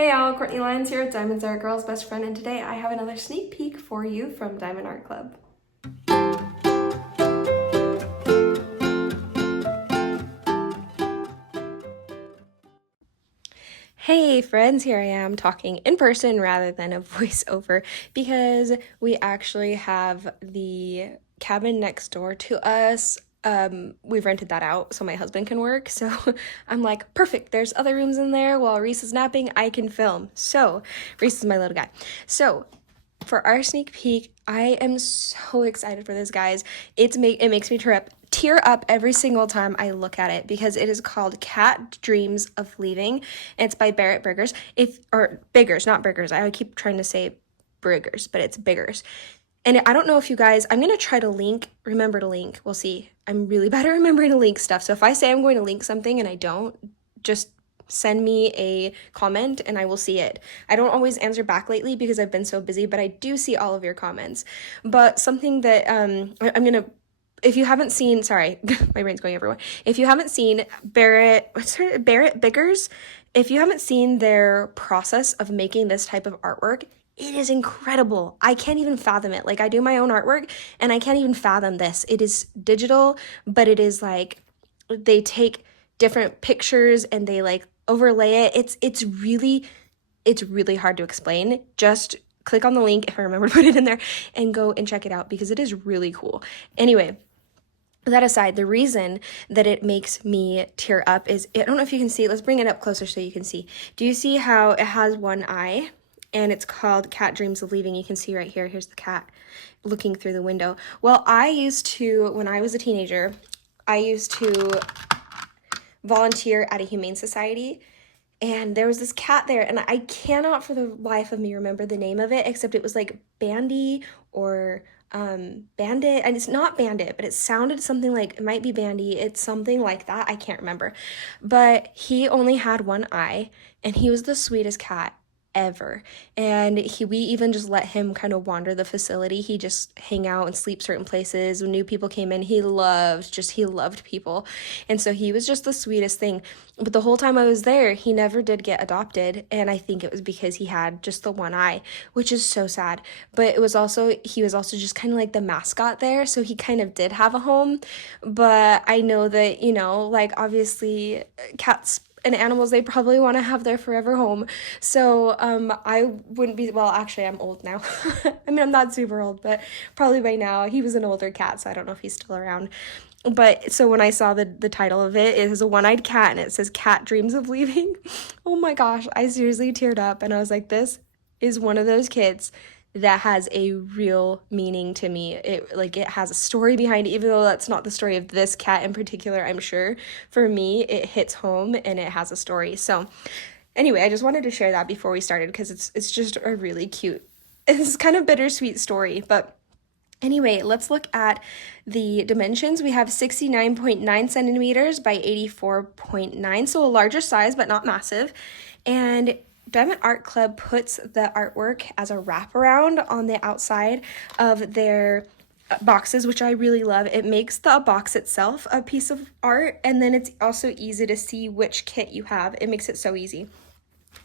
Hey y'all, Courtney Lyons here with Diamonds Are a Girl's Best Friend, and today I have another sneak peek for you from Diamond Art Club. Hey friends, here I am talking in person rather than a voiceover because we actually have the cabin next door to us. We've rented that out so my husband can work. So I'm like, perfect, there's other rooms in there while Reese is napping, I can film. So Reese is my little guy. So for our sneak peek, I am so excited for this, guys. It makes me tear up every single time I look at it because it is called Cat Dreams of Leaving. And it's by Barrett Biggers. Biggers, not Briggers. I keep trying to say Briggers, but it's Biggers. And I don't know if you guys, I'm going to try to remember to link. We'll see. I'm really bad at remembering to link stuff. So if I say I'm going to link something and I don't, just send me a comment and I will see it. I don't always answer back lately because I've been so busy, but I do see all of your comments. But something that if you haven't seen, sorry, my brain's going everywhere. If you haven't seen Barrett Biggers, if you haven't seen their process of making this type of artwork, it is incredible. I can't even fathom it. Like, I do my own artwork and I can't even fathom this. It is digital, but it is like they take different pictures and they like overlay it. It's really hard to explain. Just click on the link if I remember to put it in there and go and check it out because it is really cool. Anyway, that aside, the reason that it makes me tear up is, I don't know if you can see, let's bring it up closer so you can see. Do you see how it has one eye? And it's called Cat Dreams of Leaving. You can see right here, here's the cat looking through the window. Well, when I was a teenager, I used to volunteer at a humane society, and there was this cat there, and I cannot for the life of me remember the name of it, except it was like Bandy or Bandit, and it's not Bandit, but it sounded something like, it might be Bandy, it's something like that, I can't remember. But he only had one eye, and he was the sweetest cat ever. And we even just let him kind of wander the facility. He just hang out and sleep certain places. When new people came in, he loved people. And so he was just the sweetest thing. But the whole time I was there, he never did get adopted. And I think it was because he had just the one eye, which is so sad. But he was also just kind of like the mascot there. So he kind of did have a home. But I know that, like, obviously cats and animals, they probably want to have their forever home. So I wouldn't be, well, actually I'm old now. I mean, I'm not super old, but probably by now. He was an older cat, so I don't know if he's still around. But so when I saw the title of it, it is a one-eyed cat and it says Cat Dreams of Leaving. Oh my gosh, I seriously teared up and I was like, this is one of those kids that has a real meaning to me. It has a story behind it, even though that's not the story of this cat in particular, I'm sure. For me, it hits home and it has a story. So anyway, I just wanted to share that before we started because it's just a really cute, it's kind of bittersweet story. But anyway, let's look at the dimensions. We have 69.9 centimeters by 84.9, so a larger size, but not massive. And Diamond Art Club puts the artwork as a wraparound on the outside of their boxes, which I really love. It makes the box itself a piece of art, and then it's also easy to see which kit you have. It makes it so easy.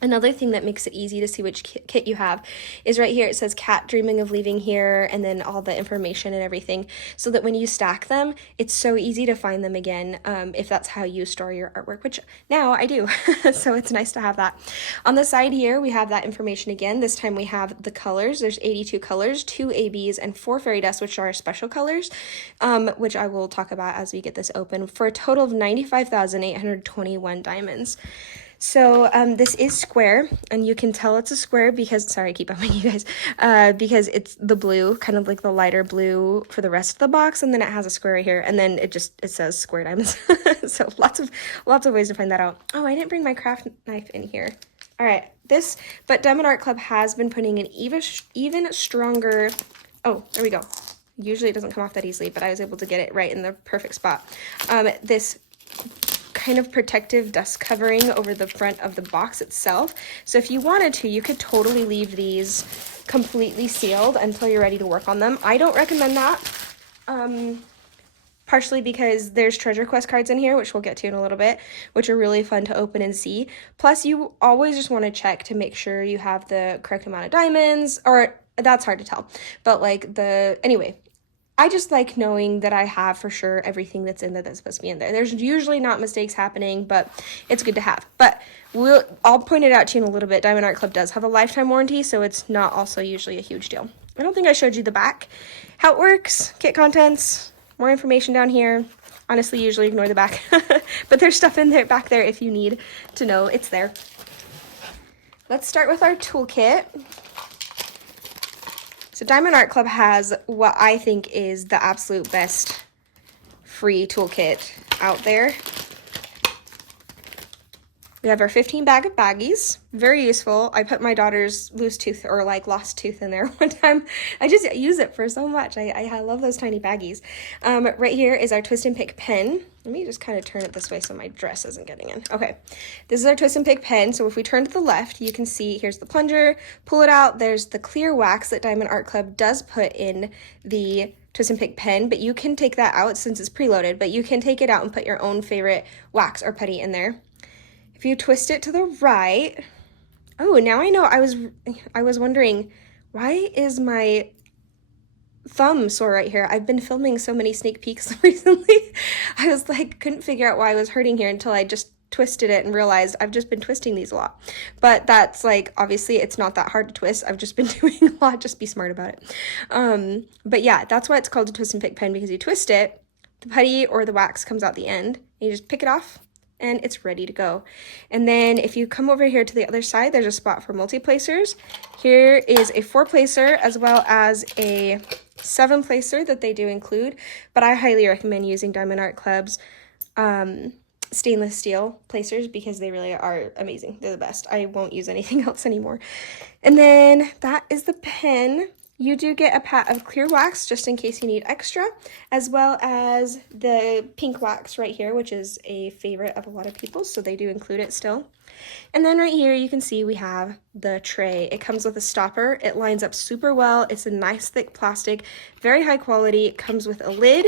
Another thing that makes it easy to see which kit you have is right here. It says Cat Dreaming of Leaving here, and then all the information and everything, so that when you stack them, it's so easy to find them again if that's how you store your artwork, which now I do. So it's nice to have that. On the side here, we have that information again. This time we have the colors. There's 82 colors, 2 ABs, and 4 fairy dust, which are special colors, which I will talk about as we get this open, for a total of 95,821 diamonds. So this is square, and you can tell it's a square because, sorry, I keep bumping you guys, because it's the blue, kind of like the lighter blue for the rest of the box, and then it has a square right here, and then it says square diamonds. So lots of ways to find that out. Oh, I didn't bring my craft knife in here. All right, but Diamond Art Club has been putting an even stronger, oh, there we go. Usually it doesn't come off that easily, but I was able to get it right in the perfect spot. This kind of protective dust covering over the front of the box itself. So if you wanted to, you could totally leave these completely sealed until you're ready to work on them. I don't recommend that. partially because there's treasure quest cards in here, which we'll get to in a little bit, which are really fun to open and see. Plus, you always just want to check to make sure you have the correct amount of diamonds, or that's hard to tell. But like anyway, I just like knowing that I have for sure everything that's in there that's supposed to be in there. There's usually not mistakes happening, but it's good to have. But I'll point it out to you in a little bit. Diamond Art Club does have a lifetime warranty, so it's not also usually a huge deal. I don't think I showed you the back. How it works, kit contents, more information down here. Honestly, usually ignore the back, but there's stuff in there back there if you need to know it's there. Let's start with our toolkit. So Diamond Art Club has what I think is the absolute best free toolkit out there. We have our 15 bag of baggies, very useful. I put my daughter's loose tooth or like lost tooth in there one time. I just use it for so much. I love those tiny baggies. Right here is our twist and pick pen. Let me just kind of turn it this way so my dress isn't getting in. Okay, this is our twist and pick pen. So if we turn to the left, you can see here's the plunger. Pull it out. There's the clear wax that Diamond Art Club does put in the twist and pick pen, but you can take that out since it's preloaded, but you can take it out and put your own favorite wax or putty in there. If you twist it to the right, oh, now I know. I was wondering, why is my thumb sore right here? I've been filming so many sneak peeks recently. I was like, couldn't figure out why I was hurting here until I just twisted it and realized I've just been twisting these a lot. But that's like, obviously it's not that hard to twist. I've just been doing a lot. Just be smart about it. But yeah, that's why it's called a twist and pick pen, because you twist it, the putty or the wax comes out the end, and you just pick it off, and it's ready to go. And then if you come over here to the other side, there's a spot for multi-placers. Here is a 4-placer as well as a 7-placer that they do include, but I highly recommend using Diamond Art Club's stainless steel placers because they really are amazing. They're the best. I won't use anything else anymore. And then that is the pen. You do get a pat of clear wax just in case you need extra, as well as the pink wax right here, which is a favorite of a lot of people, so they do include it still. And then right here you can see we have the tray. It comes with a stopper. It lines up super well. It's a nice thick plastic, very high quality. It comes with a lid.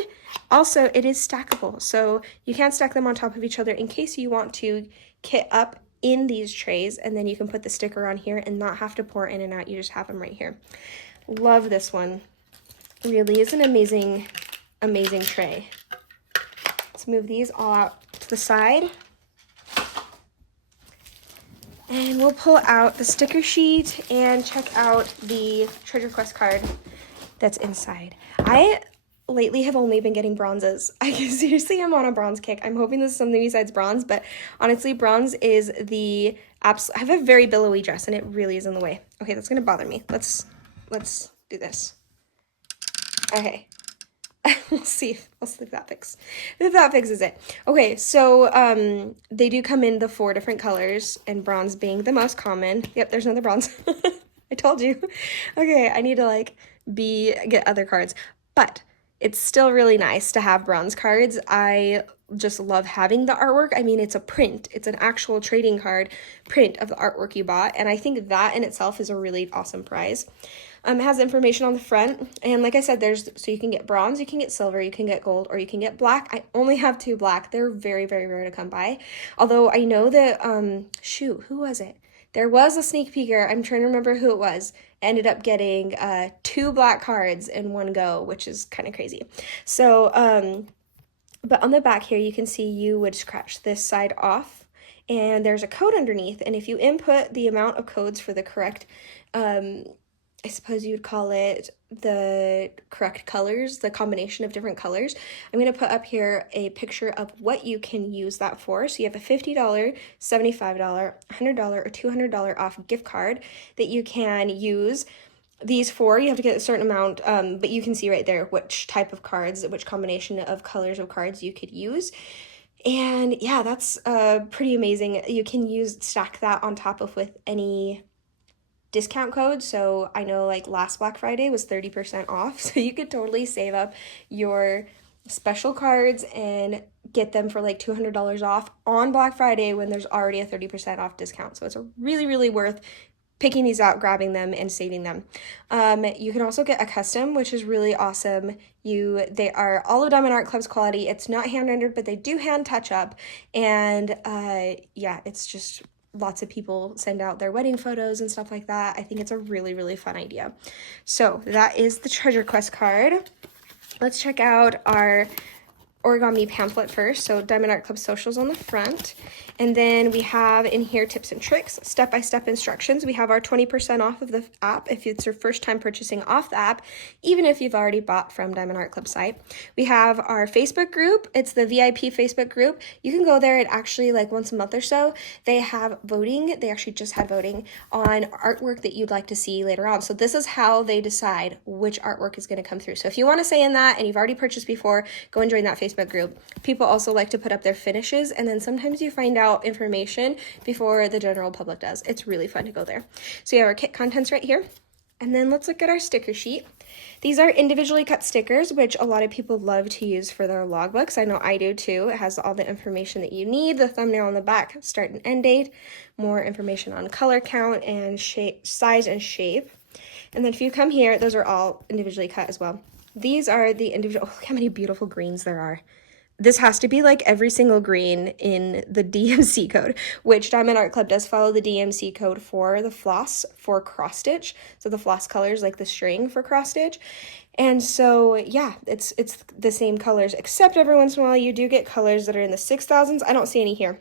Also, it is stackable, so you can stack them on top of each other in case you want to kit up in these trays, and then you can put the sticker on here and not have to pour in and out. You just have them right here. Love this one. Really is an amazing, amazing tray. Let's move these all out to the side. And we'll pull out the sticker sheet and check out the treasure quest card that's inside. I lately have only been getting bronzes. I seriously am on a bronze kick. I'm hoping this is something besides bronze, but honestly, bronze is the absolute. I have a very billowy dress and it really is in the way. Okay, that's gonna bother me. Let's do this. Okay. We'll see if that fixes it. Okay, so they do come in the 4 different colors, and bronze being the most common. Yep, there's another bronze. I told you. Okay, I need to get other cards, but it's still really nice to have bronze cards. I just love having the artwork. I mean, it's a print. It's an actual trading card print of the artwork you bought, and I think that in itself is a really awesome prize. It has information on the front, and like I said, so you can get bronze, you can get silver, you can get gold, or you can get black. I only have 2 black. They're very, very rare to come by. Although I know that, shoot, who was it? There was a sneak peeker. I'm trying to remember who it was. Ended up getting 2 black cards in one go, which is kind of crazy. So, but on the back here, you can see you would scratch this side off, and there's a code underneath. And if you input the amount of codes for the correct, I suppose you would call it the correct colors, the combination of different colors. I'm going to put up here a picture of what you can use that for. So you have a $50, $75, $100, or $200 off gift card that you can use these for. You have to get a certain amount, but you can see right there which type of cards, which combination of colors of cards you could use. And yeah, that's pretty amazing. You can stack that on top of with any discount code. So I know last Black Friday was 30% off, so you could totally save up your special cards and get them for $200 off on Black Friday when there's already a 30% off discount. So it's a really, really worth picking these out, grabbing them, and saving them. You can also get a custom, which is really awesome. They are all of Diamond Art Club's quality. It's not hand rendered, but they do hand touch up, and yeah, it's just lots of people send out their wedding photos and stuff like that. I think it's a really, really fun idea. So that is the treasure quest card. Let's check out our origami pamphlet first. So Diamond Art Club socials on the front, and then we have in here tips and tricks, step-by-step instructions. We have our 20% off of the app if it's your first time purchasing off the app, even if you've already bought from Diamond Art Club site. We have our Facebook group. It's the VIP Facebook group. You can go there, and actually like once a month or so they have voting. They actually just had voting on artwork that you'd like to see later on. So this is how they decide which artwork is going to come through. So if you want to say in that and you've already purchased before, go and join that Facebook group. People also like to put up their finishes, and then sometimes you find out information before the general public does. It's really fun to go there. So you have our kit contents right here, and then let's look at our sticker sheet. These are individually cut stickers, which a lot of people love to use for their logbooks. I know I do too. It has all the information that you need, the thumbnail on the back, start and end date, more information on color count and shape, size and shape. And then if you come here, those are all individually cut as well. These are the individual, oh, look how many beautiful greens there are. This has to be like every single green in the DMC code, which Diamond Art Club does follow the DMC code for the floss for cross stitch. So the floss colors like the string for cross stitch. And so, yeah, it's the same colors, except every once in a while you do get colors that are in the 6,000s. I don't see any here.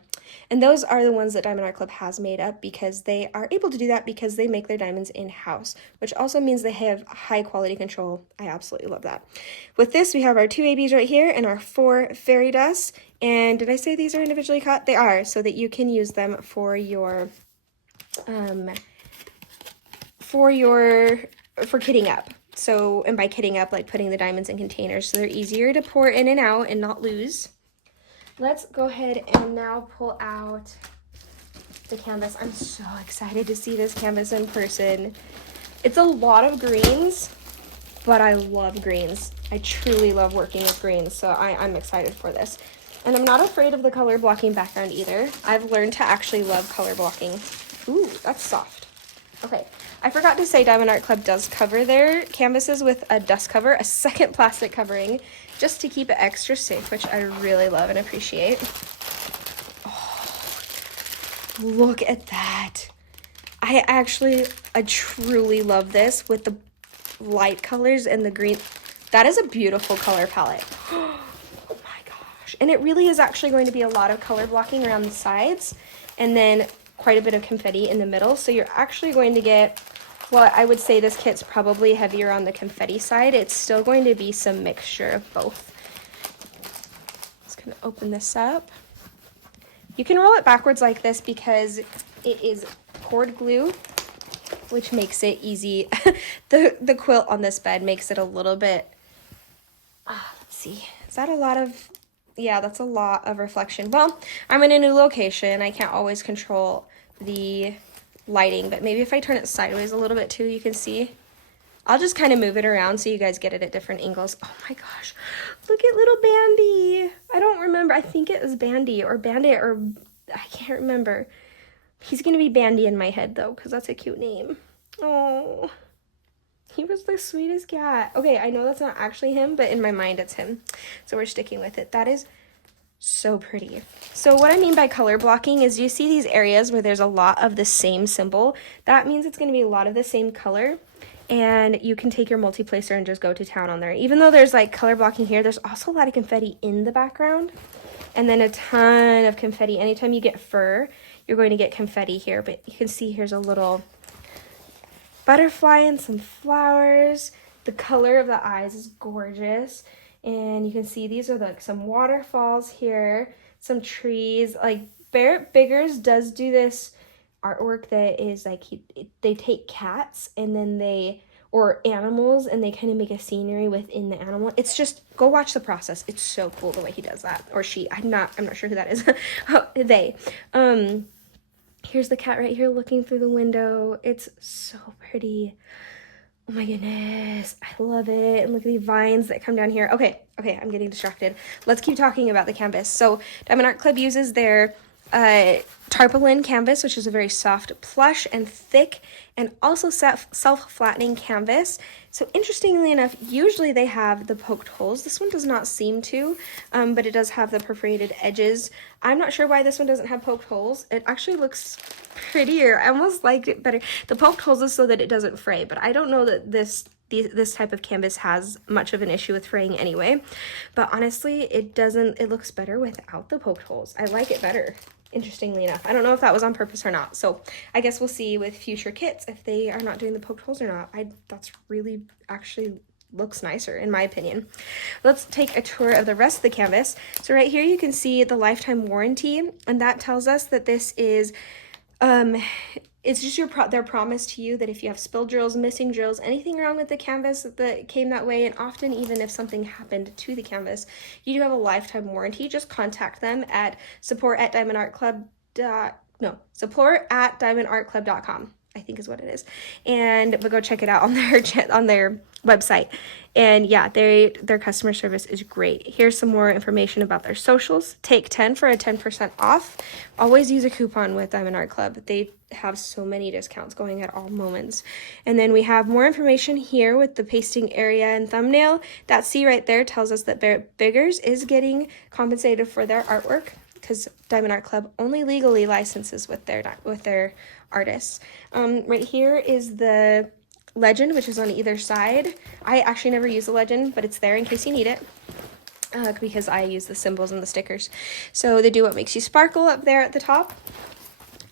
And those are the ones that Diamond Art Club has made up because they are able to do that because they make their diamonds in-house, which also means they have high quality control. I absolutely love that. With this, we have our 2 ABs right here and our 4 fairy dusts. And did I say these are individually cut? They are, so that you can use them for your kitting up. So, and by kitting up, like putting the diamonds in containers, so they're easier to pour in and out and not lose. Let's go ahead and now pull out the canvas. I'm so excited to see this canvas in person. It's a lot of greens, but I love greens. I truly love working with greens, so I'm excited for this. And I'm not afraid of the color blocking background either. I've learned to actually love color blocking. Ooh, that's soft. Okay, I forgot to say Diamond Art Club does cover their canvases with a dust cover, a second plastic covering, just to keep it extra safe, which I really love and appreciate. Oh, look at that. I truly love this with the light colors and the green. That is a beautiful color palette. Oh my gosh. And it really is actually going to be a lot of color blocking around the sides and then quite a bit of confetti in the middle. So you're actually going to get, well, I would say this kit's probably heavier on the confetti side. It's still going to be some mixture of both. Just gonna open this up. You can roll it backwards like this because it is cord glue, which makes it easy. The quilt on this bed makes it a little bit, let's see, is that a lot of, yeah, that's a lot of reflection. Well, I'm in a new location. I can't always control the lighting, but maybe if I turn it sideways a little bit too, you can see. I'll just kind of move it around so you guys get it at different angles. Oh my gosh, look at little Bandy. I don't remember. I think it was Bandy or Bandit, or I can't remember. He's going to be Bandy in my head though, because that's a cute name. Oh, he was the sweetest cat. Okay, I know that's not actually him, but in my mind it's him. So we're sticking with it. That is so pretty. So what I mean by color blocking is you see these areas where there's a lot of the same symbol. That means it's going to be a lot of the same color. And you can take your multi-placer and just go to town on there. Even though there's like color blocking here, there's also a lot of confetti in the background. And then a ton of confetti. Anytime you get fur, you're going to get confetti here. But you can see here's a little butterfly and some flowers. The color of the eyes is gorgeous. And you can see these are like some waterfalls here, some trees. Like Barrett Biggers does do this artwork that is like they take cats and then or animals, and they kind of make a scenery within the animal. It's just, go watch the process. It's so cool the way he does that, or she. I'm not sure who that is. They. Here's the cat right here looking through the window. It's so pretty. Oh my goodness, I love it. And look at the vines that come down here. Okay, I'm getting distracted. Let's keep talking about the canvas. So Diamond Art Club uses their tarpaulin canvas, which is a very soft plush and thick and also self-flattening canvas. So interestingly enough, usually they have the poked holes. This one does not seem to, but it does have the perforated edges. I'm not sure why this one doesn't have poked holes. It actually looks prettier. I almost liked it better. The poked holes is so that it doesn't fray, but I don't know that this type of canvas has much of an issue with fraying anyway. But honestly, it looks better without the poked holes. I like it better, interestingly enough. I don't know if that was on purpose or not. So I guess we'll see with future kits if they are not doing the poked holes or not. That's really actually looks nicer in my opinion. Let's take a tour of the rest of the canvas. So right here you can see the lifetime warranty, and that tells us that this is it's just their promise to you that if you have spilled drills, missing drills, anything wrong with the canvas that came that way, and often even if something happened to the canvas, you do have a lifetime warranty. Just contact them at support@diamondartclub.com, I think is what it is. But go check it out on their website. And yeah, their customer service is great. Here's some more information about their socials. Take 10 for a 10% off. Always use a coupon with Diamond Art Club. They have so many discounts going at all moments. And then we have more information here with the pasting area and thumbnail. That C right there tells us that Barrett Biggers is getting compensated for their artwork, because Diamond Art Club only legally licenses with their artists. Right here is the legend, which is on either side. I actually never use the legend, but it's there in case you need it, because I use the symbols and the stickers. So they do what makes you sparkle up there at the top.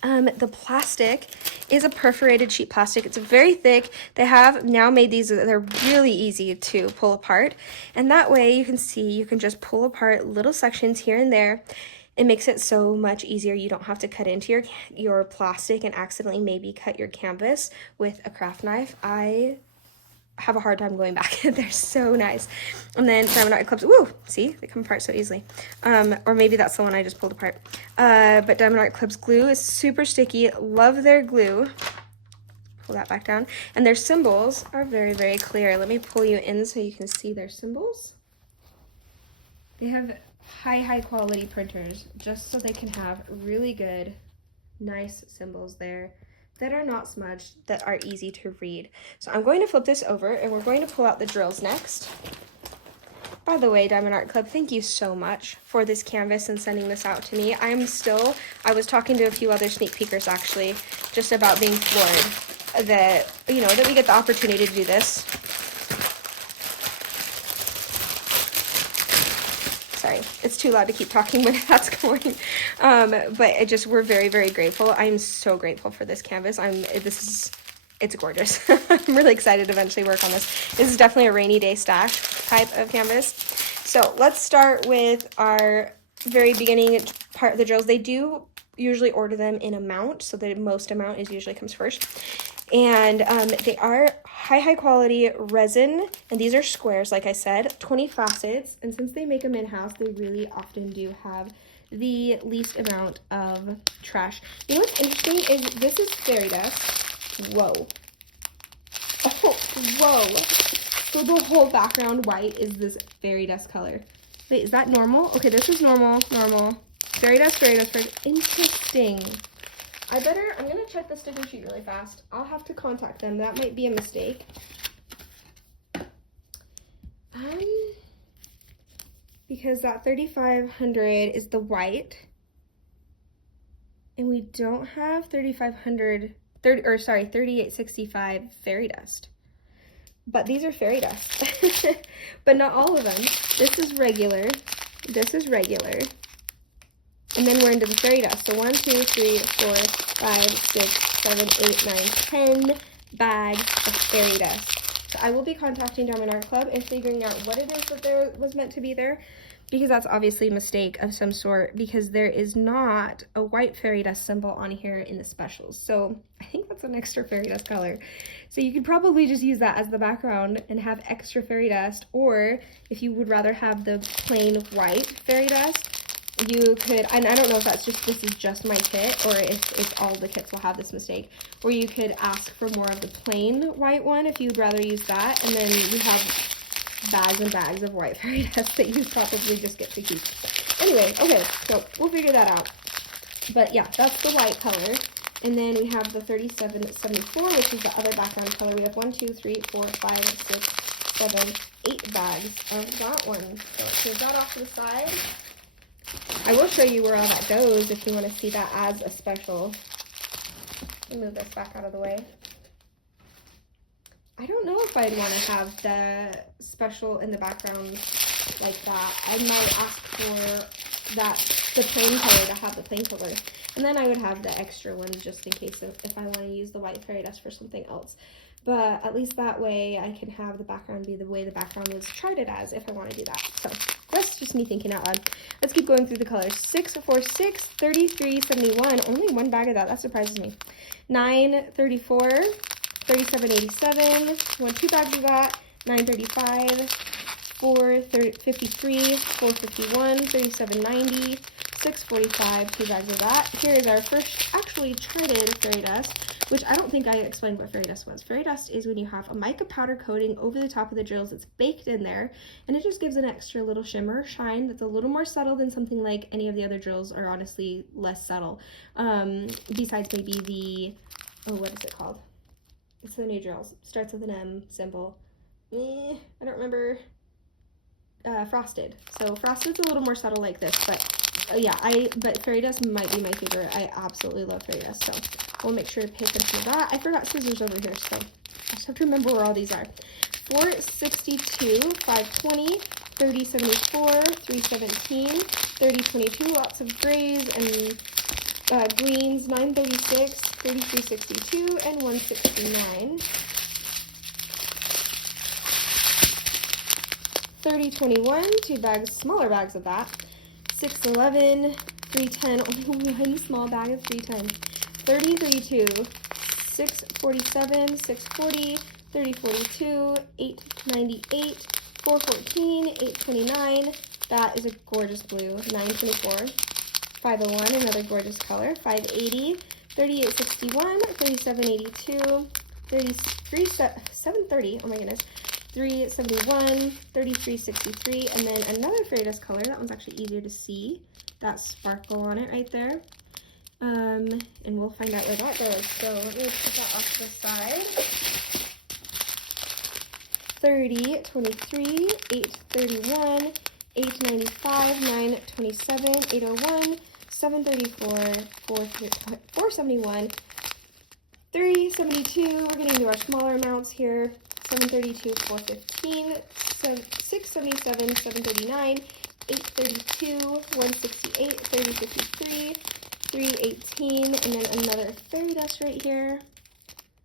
The plastic is a perforated sheet plastic. It's very thick. They have now made these, they're really easy to pull apart. And that way you can see, you can just pull apart little sections here and there. It makes it so much easier. You don't have to cut into your plastic and accidentally maybe cut your canvas with a craft knife. I have a hard time going back. They're so nice. And then Diamond Art Club's, woo, see, they come apart so easily. Or maybe that's the one I just pulled apart. But Diamond Art Club's glue is super sticky. Love their glue. Pull that back down. And their symbols are very, very clear. Let me pull you in so you can see their symbols. They have high quality printers just so they can have really good, nice symbols there that are not smudged, that are easy to read. So I'm going to flip this over and we're going to pull out the drills next. By the way, Diamond Art Club, thank you so much for this canvas and sending this out to me. I was talking to a few other sneak peekers actually, just about being floored that, that we get the opportunity to do this. Sorry, it's too loud to keep talking when that's going. But we're very, very grateful. I'm so grateful for this canvas. It's gorgeous. I'm really excited to eventually work on this. This is definitely a rainy day stash type of canvas. So let's start with our very beginning part of the drills. They do usually order them in amount, so the most amount usually comes first. And they are high quality resin, and these are squares, like I said, 20 facets. And since they make them in-house, they really often do have the least amount of trash. You know what's interesting is this is fairy dust. Whoa. Oh, whoa. So the whole background white is this fairy dust color. Wait, is that normal? Okay, this is normal. Fairy dust. Interesting. I'm gonna check the sticker sheet really fast. I'll have to contact them. That might be a mistake. Because that 3500 is the white. And we don't have 3865 fairy dust. But these are fairy dust. But not all of them. This is regular. And then we're into the fairy dust. So 1, 2, 3, 4, 5, 6, 7, 8, 9, 10 bags of fairy dust. So I will be contacting Diamond Art Club and figuring out what it is that there was meant to be there, because that's obviously a mistake of some sort, because there is not a white fairy dust symbol on here in the specials. So I think that's an extra fairy dust color. So you could probably just use that as the background and have extra fairy dust, or if you would rather have the plain white fairy dust, you could, and I don't know if this is just my kit, or if all the kits will have this mistake, or you could ask for more of the plain white one if you'd rather use that, and then you have bags and bags of white fairy dust that you probably just get to keep. Anyway, okay, so we'll figure that out. But yeah, that's the white color. And then we have the 3774, which is the other background color. We have 1, 2, 3, 4, 5, 6, 7, 8 bags of that one. So let's move that off to the side. I will show you where all that goes if you want to see that as a special. Let me move this back out of the way. I don't know if I'd want to have the special in the background like that. I might ask for the plain color to have the plain color. And then I would have the extra ones just in case if I want to use the white fairy dust for something else. But at least that way I can have the background be the way the background was charted as if I want to do that. So that's just me thinking out loud. Let's keep going through the colors. 646, 3371. Only one bag of that. That surprises me. 934, 3787. 2 bags of that. 935, 453, 451, 3790. 645, 2 bags of that. Here is our first actually charted fairy dust, which I don't think I explained what fairy dust was. Fairy dust is when you have a mica powder coating over the top of the drills. It's baked in there, and it just gives an extra little shimmer, shine that's a little more subtle than something like any of the other drills are honestly less subtle. Besides maybe the, what is it called? It's the new drills. Starts with an M symbol. I don't remember. Frosted. So Frosted's a little more subtle like this, but yeah, but fairy dust might be my favorite. I absolutely love fairy dust, so we'll make sure to pay attention to that. I forgot scissors over here, so I just have to remember where all these are. 462, 520, 3074, 317, 3022, lots of grays and greens, 936, 3362, and 169. 3021, 2 bags, smaller bags of that. 611, 310, only one small bag of 310. 3032, 647, 640, 3042, 898, 414, 829. That is a gorgeous blue. 924, 501, another gorgeous color. 580, 3861, 3782, 730. Oh my goodness. 371, 3363, and then another fairy dust color. That one's actually easier to see. That sparkle on it right there. And we'll find out where that goes. So let me put that off to the side. 30, 23, 831, 895, 927, 801, 734, 471, 372. We're getting to our smaller amounts here. 732, 415, 677, 739, 832, 168, 3053, 318, and then another fairy dust right here.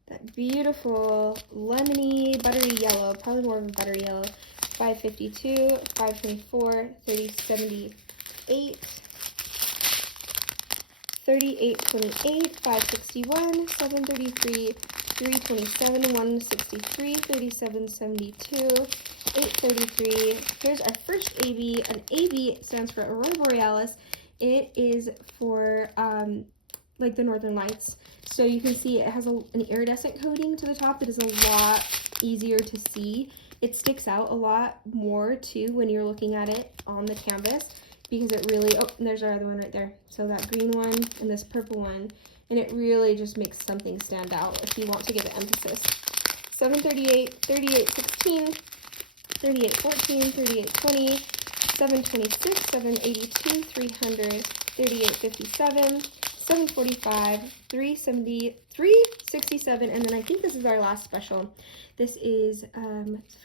That beautiful lemony buttery yellow, probably more of a buttery yellow. 552, 524, 3078, 3828, 561, 733, 327, 163, 3772, 833. Here's our first AB. An AB stands for Aurora Borealis. It is for like the Northern Lights. So you can see it has an iridescent coating to the top that is a lot easier to see. It sticks out a lot more too when you're looking at it on the canvas because it really, oh, and there's our other one right there. So that green one and this purple one. And it really just makes something stand out if you want to give it emphasis. 738, 3816, 3814, 3820, 726, 782, 300, 3857, 745, 370, 367, and then I think this is our last special. This is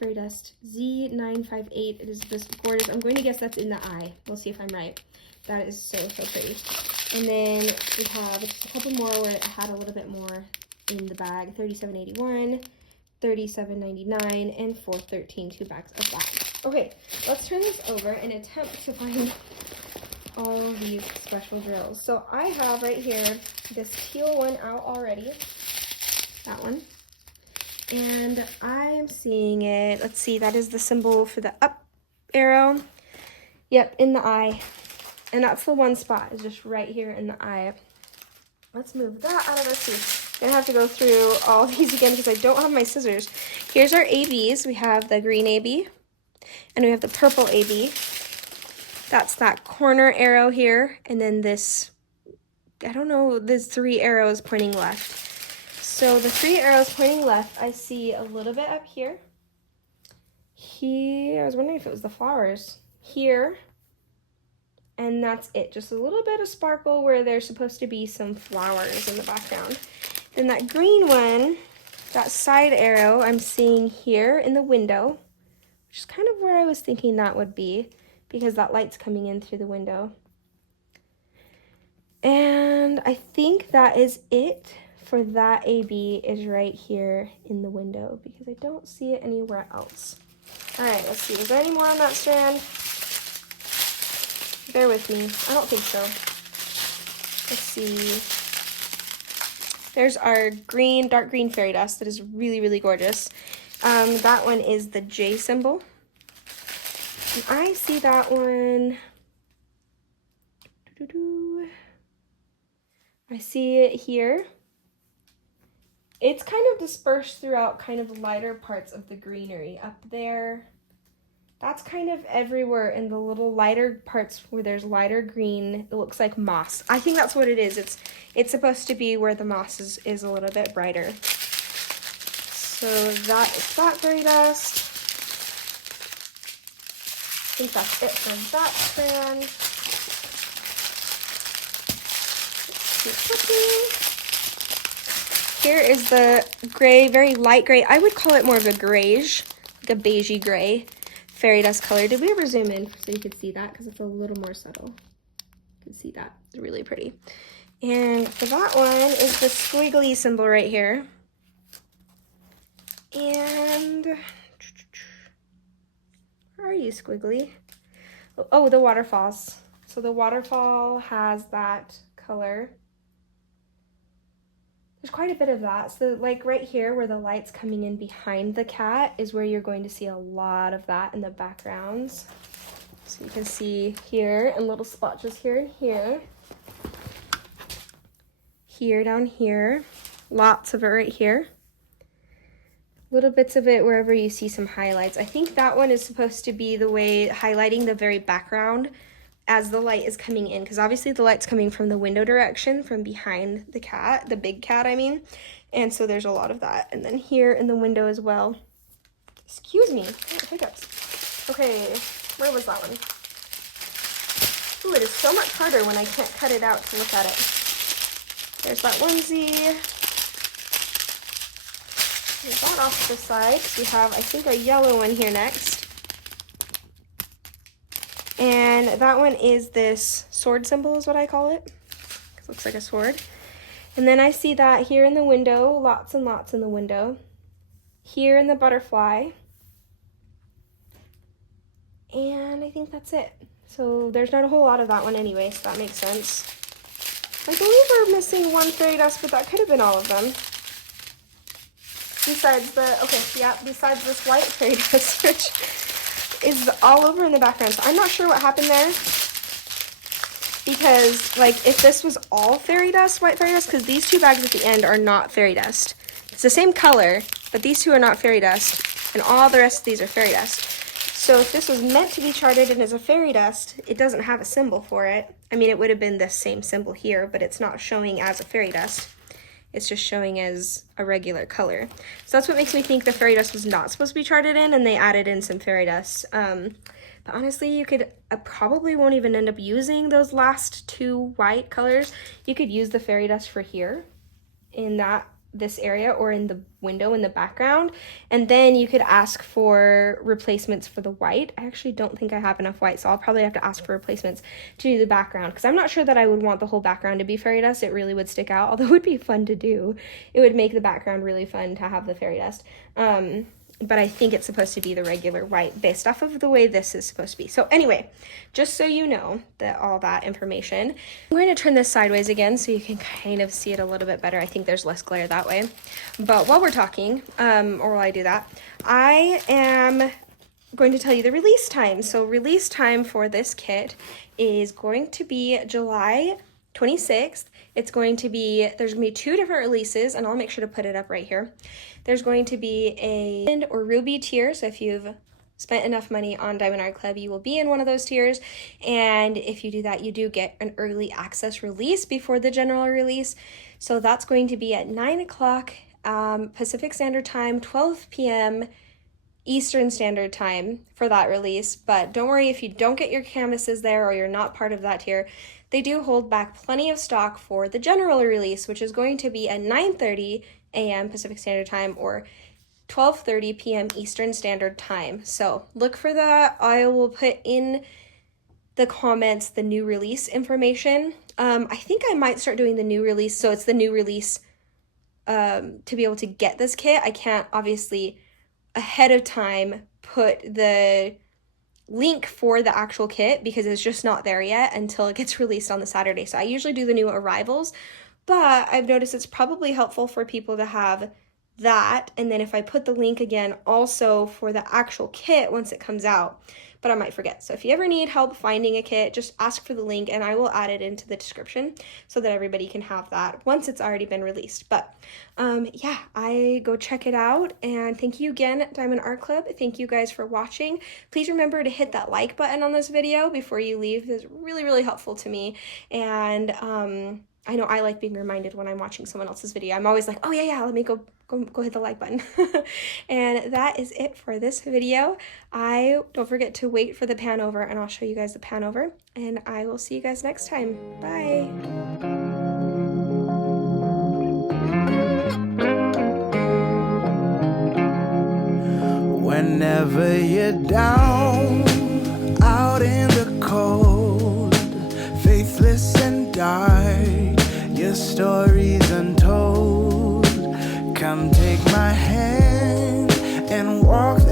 fairy dust Z958. It is this gorgeous. I'm going to guess that's in the eye. We'll see if I'm right. That is so, so pretty. And then we have just a couple more where it had a little bit more in the bag. 3781, 3799, and 413, 2 bags of that. Okay, let's turn this over and attempt to find all these special drills. So I have right here this teal one out already. That one. And I'm seeing it. Let's see, that is the symbol for the up arrow. Yep, in the eye. And that's the one spot, is just right here in the eye. Let's move that out of our seat. I'm gonna have to go through all these again because I don't have my scissors. Here's our ABs. We have the green AB, and we have the purple AB. That's that corner arrow here, and then this I don't know, there's 3 arrows pointing left. So the 3 arrows pointing left, I see a little bit up here. Here, I was wondering if it was the flowers. Here, and that's it. Just a little bit of sparkle where there's supposed to be some flowers in the background. Then that green one, that side arrow, I'm seeing here in the window, which is kind of where I was thinking that would be, because that light's coming in through the window. And I think that is it for that AB is right here in the window, because I don't see it anywhere else. All right, let's see. Is there any more on that strand? Bear with me. I don't think so. Let's see. There's our green, dark green fairy dust that is really, really gorgeous. That one is the J symbol. And I see that one. I see it here. It's kind of dispersed throughout kind of lighter parts of the greenery. Up there, that's kind of everywhere in the little lighter parts where there's lighter green. It looks like moss. I think that's what it is. It's supposed to be where the moss is a little bit brighter. So that is that fairy dust. I think that's it for that strand. Here is the gray, very light gray. I would call it more of a grayish, like a beigey gray fairy dust color. Did we ever zoom in so you could see that? Because it's a little more subtle. You can see that. It's really pretty. And for that one is the squiggly symbol right here. And where are you, squiggly? Oh, the waterfalls. So the waterfall has that color. There's quite a bit of that. So like right here where the light's coming in behind the cat is where you're going to see a lot of that in the backgrounds. So you can see here and little splotches here and here. Here, down here. Lots of it right here. Little bits of it wherever you see some highlights. I think that one is supposed to be the way highlighting the very background as the light is coming in, because obviously the light's coming from the window direction, from behind the cat, the big cat, I mean. And so there's a lot of that. And then here in the window as well. Excuse me, oh, hiccups. Okay, where was that one? Ooh, it is so much harder when I can't cut it out to look at it. There's that onesie. Move that off to the side. We have, I think, a yellow one here next. And that one is this sword symbol is what I call it. It looks like a sword. And then I see that here in the window, lots and lots in the window. Here in the butterfly. And I think that's it. So there's not a whole lot of that one anyway, so that makes sense. I believe we're missing one fairy dust, but that could have been all of them. Besides besides this white fairy dust, which is all over in the background. So I'm not sure what happened there, because like if this was all fairy dust, white fairy dust, because these 2 bags at the end are not fairy dust. It's the same color, but these 2 are not fairy dust, and all the rest of these are fairy dust. So if this was meant to be charted in as a fairy dust, it doesn't have a symbol for it. I mean, it would have been the same symbol here, but it's not showing as a fairy dust. It's just showing as a regular color. So that's what makes me think the fairy dust was not supposed to be charted in, and they added in some fairy dust. But honestly, you could, probably won't even end up using those last 2 white colors. You could use the fairy dust for here in this area, or in the window in the background, and then you could ask for replacements for the white. I actually don't think I have enough white, so I'll probably have to ask for replacements to do the background, because I'm not sure that I would want the whole background to be fairy dust. It really would stick out, although it would be fun to do. It would make the background really fun to have the fairy dust. But I think it's supposed to be the regular white based off of the way this is supposed to be. So anyway, just so you know that all that information, I'm going to turn this sideways again so you can kind of see it a little bit better. I think there's less glare that way. But while we're talking, or while I do that, I am going to tell you the release time. So release time for this kit is going to be July 26th. There's going to be 2 different releases, and I'll make sure to put it up right here. There's going to be a diamond or ruby tier, so if you've spent enough money on Diamond Art Club, you will be in one of those tiers. And if you do that, you do get an early access release before the general release. So that's going to be at 9 o'clock Pacific Standard Time, 12 p.m. Eastern Standard Time for that release. But don't worry if you don't get your canvases there or you're not part of that tier. They do hold back plenty of stock for the general release, which is going to be at 9:30 a.m. Pacific Standard Time or 12:30 p.m. Eastern Standard Time. So look for that. I will put in the comments the new release information. I think I might start doing the new release. So it's the new release to be able to get this kit. I can't obviously ahead of time put the link for the actual kit because it's just not there yet until it gets released on the Saturday. So I usually do the new arrivals, but I've noticed it's probably helpful for people to have that. And then if I put the link again also for the actual kit once it comes out, but I might forget. So if you ever need help finding a kit, just ask for the link and I will add it into the description so that everybody can have that once it's already been released. But yeah, I go check it out. And thank you again, Diamond Art Club. Thank you guys for watching. Please remember to hit that like button on this video before you leave. It's really, really helpful to me. And I know I like being reminded when I'm watching someone else's video. I'm always like, oh yeah, let me go hit the like button. And that is it for this video. Don't forget to wait for the Panover and I'll show you guys the Panover. And I will see you guys next time. Bye. Whenever you're down, out in the cold, faithless and dark, your story's untold. Come take my hand and walk